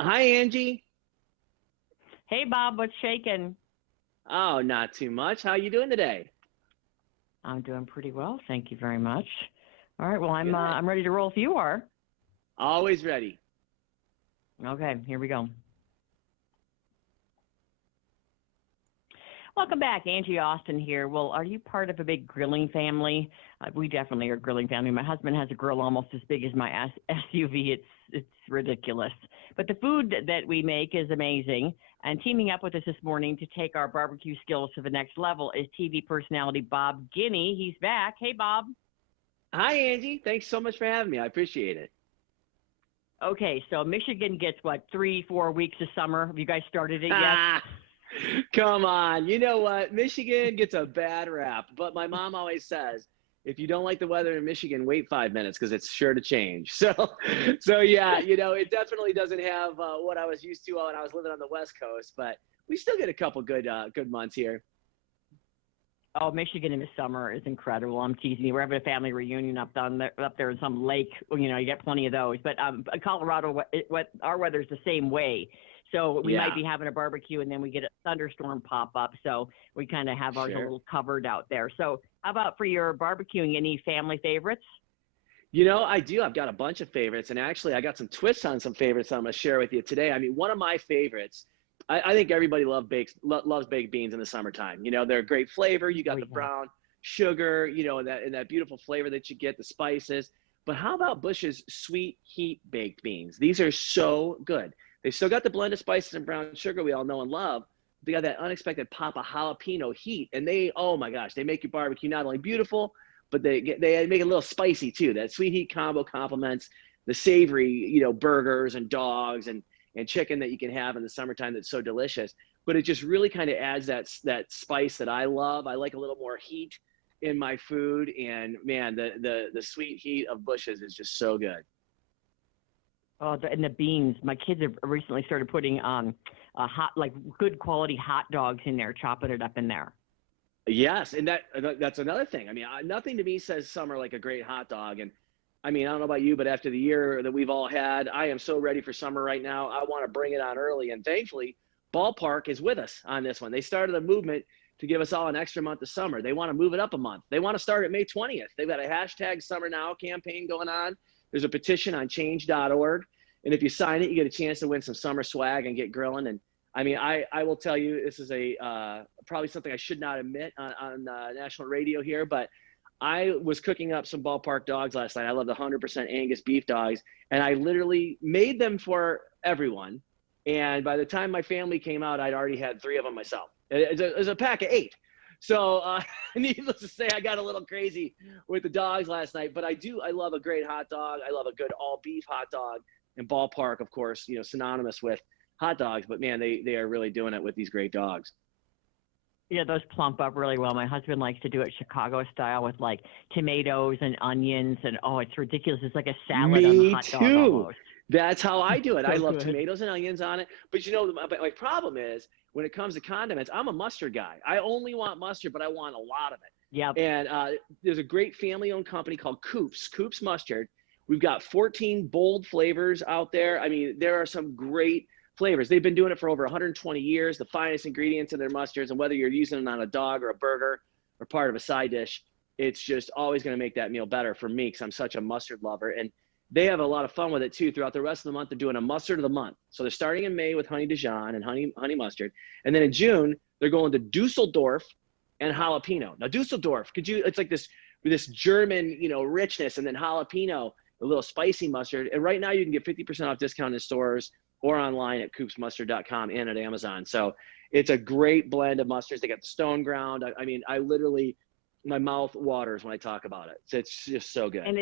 Hi, Angie. Hey Bob, what's shaking? Oh, not too much. How you doing today? I'm doing pretty well, thank you very much. All right, well Good. I'm ready to roll if you are. Always ready. Okay, here we go. Welcome back, Angie Austin here. Well, are you part of a big grilling family? We definitely are a grilling family. My husband has a grill almost as big as my SUV. It's ridiculous. But the food that we make is amazing. And teaming up with us this morning to take our barbecue skills to the next level is TV personality Bob Guiney. He's back. Hey, Bob. Hi, Angie. Thanks so much for having me. I appreciate it. Okay, so Michigan gets what, 3, 4 weeks of summer? Have you guys started it yet? Ah, come on. You know what? Michigan gets a bad rap, but my mom always says, if you don't like the weather in Michigan, wait 5 minutes because it's sure to change. So yeah, it definitely doesn't have what I was used to when I was living on the West Coast, but we still get a couple good months here. Oh, Michigan in the summer is incredible. I'm teasing you. We're having a family reunion up there in some lake. You get plenty of those. But Colorado, our weather's the same way. So we might Yeah, be having a barbecue and then we get a thunderstorm pop up. So we kind of have ours a sure. little covered out there. So how about for your barbecuing? Any family favorites? I do. I've got a bunch of favorites, and actually, I got some twists on some favorites I'm going to share with you today. I mean, one of my favorites. I think everybody loves baked beans in the summertime. They're a great flavor. You got Oh the yeah. brown sugar, and that beautiful flavor that you get, the spices. But how about Bush's sweet heat baked beans? These are so good. They still got the blend of spices and brown sugar we all know and love. They got that unexpected pop of jalapeno heat, and oh my gosh, they make your barbecue not only beautiful, but they make it a little spicy too. That sweet heat combo complements the savory, burgers and dogs and chicken that you can have in the summertime that's so delicious. But it just really kind of adds that spice that I love. I like a little more heat in my food, and man, the sweet heat of Bush's is just so good. Oh, and the beans. My kids have recently started putting like good quality hot dogs in there, chopping it up in there. Yes, and that's another thing. I mean, nothing to me says summer like a great hot dog. And I mean, I don't know about you, but after the year that we've all had, I am so ready for summer right now. I want to bring it on early, and thankfully, Ballpark is with us on this one. They started a movement to give us all an extra month of summer. They want to move it up a month. They want to start at May 20th. They've got a hashtag Summer Now campaign going on. There's a petition on change.org. And if you sign it, you get a chance to win some summer swag and get grilling. And I mean, I will tell you, this is probably something I should not admit on national radio here, but I was cooking up some ballpark dogs last night. I love the 100% Angus beef dogs, and I literally made them for everyone. And by the time my family came out, I'd already had three of them myself. It was a pack of eight. So, needless to say, I got a little crazy with the dogs last night. But I love a great hot dog. I love a good all beef hot dog. And Ballpark, of course, synonymous with hot dogs. But man, they are really doing it with these great dogs. Yeah, those plump up really well. My husband likes to do it Chicago style with like tomatoes and onions, and oh, it's ridiculous. It's like a salad on the Me hot dog too. almost. That's how I do it. I So love good. tomatoes and onions on it. But my problem is when it comes to condiments, I'm a mustard guy. I only want mustard, but I want a lot of Yep. it. And there's a great family-owned company called Coops Mustard. We've got 14 bold flavors out there. I mean, there are some great flavors. They've been doing it for over 120 years. The finest ingredients in their mustards, and whether you're using it on a dog or a burger or part of a side dish, it's just always going to make that meal better for me because I'm such a mustard lover. And they have a lot of fun with it too. Throughout the rest of the month, they're doing a mustard of the month. So they're starting in May with honey Dijon and honey mustard, and then in June they're going to Dusseldorf and jalapeno. Now Dusseldorf, it's like this German, richness, and then jalapeno, a little spicy mustard. And right now you can get 50% off discount in stores or online at coopsmustard.com and at Amazon. So it's a great blend of mustards. They got the stone ground. I mean, I literally, my mouth waters when I talk about it. It's just so good. And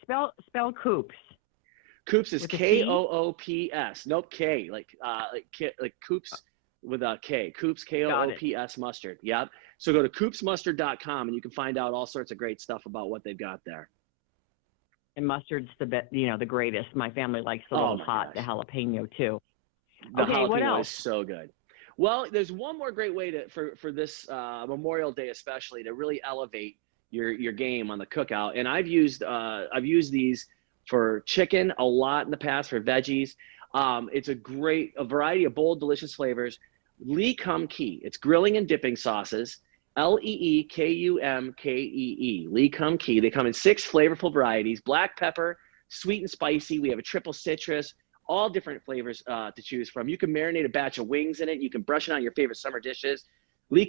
spell coops Coops is with a C? Koops. Nope, K like Coops with a K. Coops Got it. Koops mustard. Yep. So go to coopsmustard.com and you can find out all sorts of great stuff about what they've got there. And mustard's the greatest. My family likes the Oh little my hot, the gosh. jalapeno too. The Okay, what jalapeno is else? so good. Well, there's one more great way for this Memorial Day especially to really elevate your game on the cookout. And I've used these for chicken a lot in the past for veggies. It's a variety of bold, delicious flavors. Kum Kee. It's grilling and dipping sauces. Leekumkee. Kum Kee. They come in 6 flavorful varieties: black pepper, sweet and spicy. We have a triple citrus, all different flavors to choose from. You can marinate a batch of wings in it. You can brush it on your favorite summer dishes.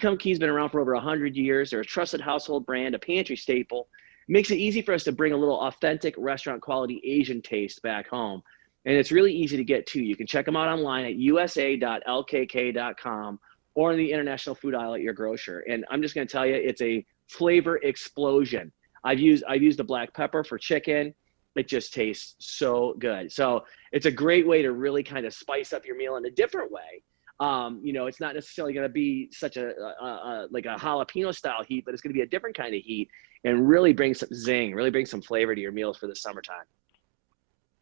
Kum Kee's been around for over 100 years. They're a trusted household brand, a pantry staple. It makes it easy for us to bring a little authentic restaurant quality Asian taste back home. And it's really easy to get to. You can check them out online at usa.lkk.com or in the international food aisle at your grocer. And I'm just going to tell you, it's a flavor explosion. I've used the black pepper for chicken. It just tastes so good. So it's a great way to really kind of spice up your meal in a different way. It's not necessarily going to be such like a jalapeno style heat, but it's going to be a different kind of heat and really bring some zing, really bring some flavor to your meals for the summertime.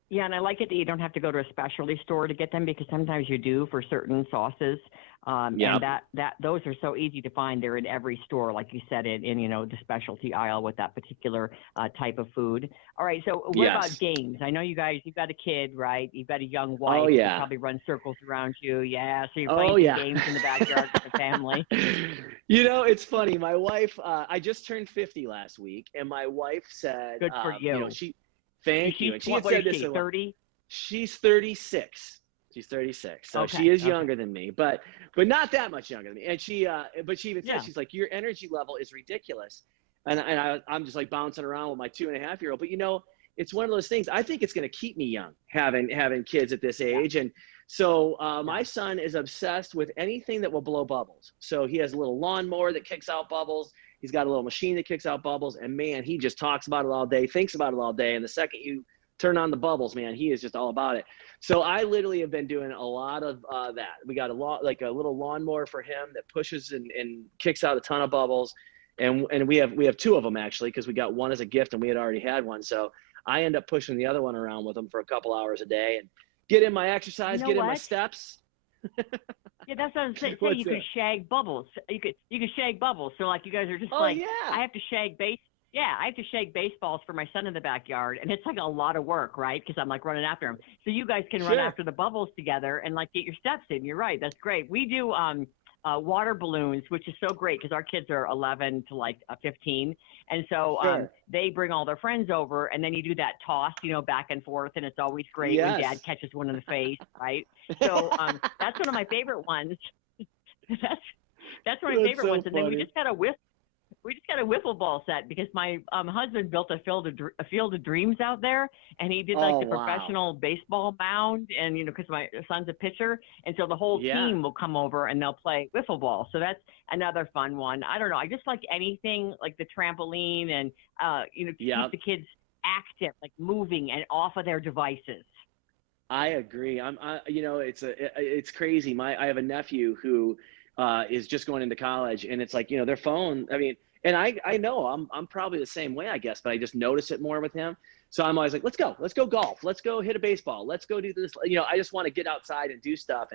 Yeah, and I like it that you don't have to go to a specialty store to get them, because sometimes you do for certain sauces. Yep. And those are so easy to find. They're in every store, like you said, in the specialty aisle with that particular type of food. All right, so what about games? I know you've got a kid, right? You've got a young wife. Oh, yeah. Who probably runs circles around you. Yeah, so you're playing some games in the backyard with the family. It's funny. My wife, I just turned 50 last week, and my wife said, "Good for you." Thank you. And she had said this. 30? She's 36. She's 36. So she is younger than me, but not that much younger than me. And she even said, she's like, your energy level is ridiculous. And I'm just like bouncing around with my 2.5-year-old. But it's one of those things. I think it's going to keep me young, having kids at this age. And so my son is obsessed with anything that will blow bubbles. So he has a little lawnmower that kicks out bubbles. He's got a little machine that kicks out bubbles, and man, he just talks about it all day, thinks about it all day. And the second you turn on the bubbles, man, he is just all about it. So I literally have been doing a lot of that. We got a little lawnmower for him that pushes and kicks out a ton of bubbles. And we have 2 of them actually, because we got one as a gift and we had already had one. So I end up pushing the other one around with him for a couple hours a day and get in my exercise, get in my steps. Yeah, that's what I'm saying. You could shag bubbles. You could shag bubbles. So like you guys are just I have to shag baseballs for my son in the backyard, and it's like a lot of work, right? Because I'm like running after him. So you guys can run after the bubbles together and like get your steps in. You're right. That's great. We do water balloons, which is so great because our kids are 11 to 15. And so they bring all their friends over, and then you do that toss, back and forth. And it's always great when dad catches one in the face, right? So that's one of my favorite ones. That's one of my favorite ones. And then we just got a wiffle ball set because my husband built a field of dreams out there, and he did the professional baseball mound, and because my son's a pitcher, and so the whole team will come over and they'll play wiffle ball. So that's another fun one. I don't know. I just like anything like the trampoline and to keep the kids active, like moving and off of their devices. I agree. It's crazy. I have a nephew who is just going into college, and it's like their phone. I mean. And I know I'm probably the same way, I guess, but I just notice it more with him. So I'm always like, let's go golf. Let's go hit a baseball. Let's go do this. I just want to get outside and do stuff.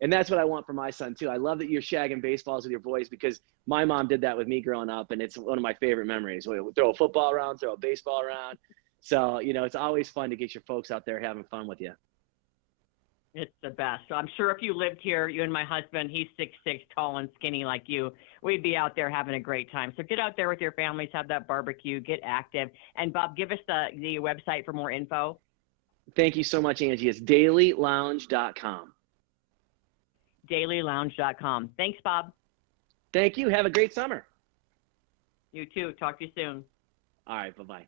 And that's what I want for my son too. I love that you're shagging baseballs with your boys because my mom did that with me growing up. And it's one of my favorite memories. We throw a football around, throw a baseball around. So, it's always fun to get your folks out there having fun with you. It's the best. So I'm sure if you lived here, you and my husband, he's 6'6", tall and skinny like you, we'd be out there having a great time. So get out there with your families, have that barbecue, get active. And Bob, give us the website for more info. Thank you so much, Angie. It's dailylounge.com. Dailylounge.com. Thanks, Bob. Thank you. Have a great summer. You too. Talk to you soon. All right. Bye-bye.